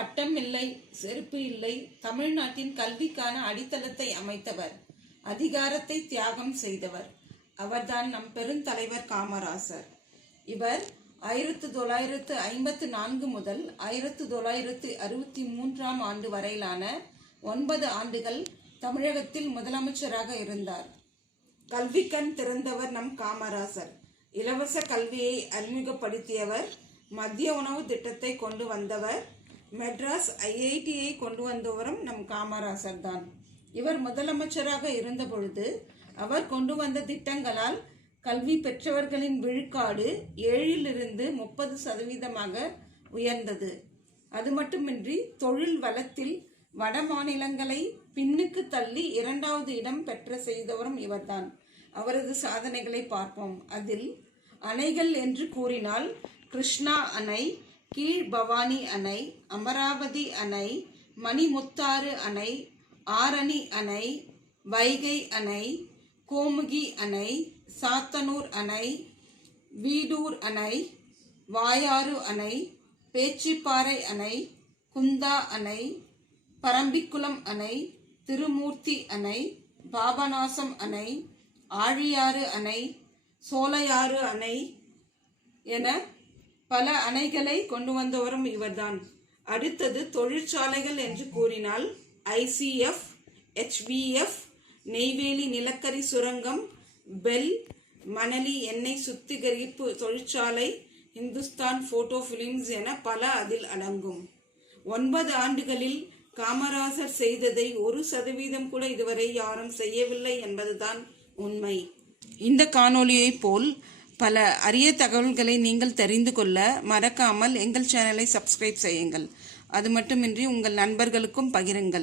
பட்டம் இல்லை, செருப்பு இல்லை, தமிழ்நாட்டின் கல்விக்கான அடித்தளத்தை அமைத்தவர், அதிகாரத்தை தியாகம் செய்தவர். அவர்தான் நம் பெருந்தலைவர் காமராசர். இவர் 1954 முதல் 1963 ஆண்டு வரையிலான 9 ஆண்டுகள் தமிழகத்தில் முதலமைச்சராக இருந்தார். கல்விக்கண் திறந்தவர் நம் காமராசர். இலவச கல்வியை அறிமுகப்படுத்தியவர். மதிய உணவு திட்டத்தை கொண்டு வந்தவர். மெட்ராஸ் IITயை கொண்டு வந்தவரும் நம் காமராசர் தான். இவர் முதலமைச்சராக இருந்த பொழுது அவர் கொண்டு வந்த திட்டங்களால் கல்வி பெற்றவர்களின் விழுக்காடு 7லிருந்து 30% உயர்ந்தது. அது மட்டுமின்றி தொழில் வளத்தில் வட மாநிலங்களை பின்னுக்கு தள்ளி 2வது இடம் பெற்ற செய்தவரும் இவர்தான். அவரது சாதனைகளை பார்ப்போம். அதில் அணைகள் என்று கூறினால் கிருஷ்ணா அணை, கீழ் பவானி அணை, அமராவதி அணை, மணிமுத்தாறு அணை, ஆரணி அணை, வைகை அணை, கோமுகி அணை, சாத்தனூர் அணை, வீடூர் அணை, வாயாறு அணை, பேச்சிப்பாறை அணை, குந்தா அணை, பரம்பிக்குளம் அணை, திருமூர்த்தி அணை, பாபநாசம் அணை, ஆழியாறு அணை, சோலையாறு அணை என பல அணைகளை கொண்டு வந்தவரும் இவர்தான். அடுத்தது தொழிற்சாலைகள் என்று கூறினால் ICF, HVF, நெய்வேலி நிலக்கரி சுரங்கம், பெல், மணலி எண்ணெய் சுத்திகரிப்பு தொழிற்சாலை, இந்துஸ்தான் போட்டோ பிலிம்ஸ் என பல அதில் அடங்கும். 9 ஆண்டுகளில் காமராசர் செய்ததை 1% கூட இதுவரை யாரும் செய்யவில்லை என்பதுதான் உண்மை. இந்த காணொளியை போல் பல அரிய தகவல்களை நீங்கள் தெரிந்து கொள்ள மறக்காமல் எங்கள் சேனலை சப்ஸ்கிரைப் செய்யுங்கள். அது மட்டுமின்றி உங்கள் நண்பர்களுக்கும் பகிருங்கள்.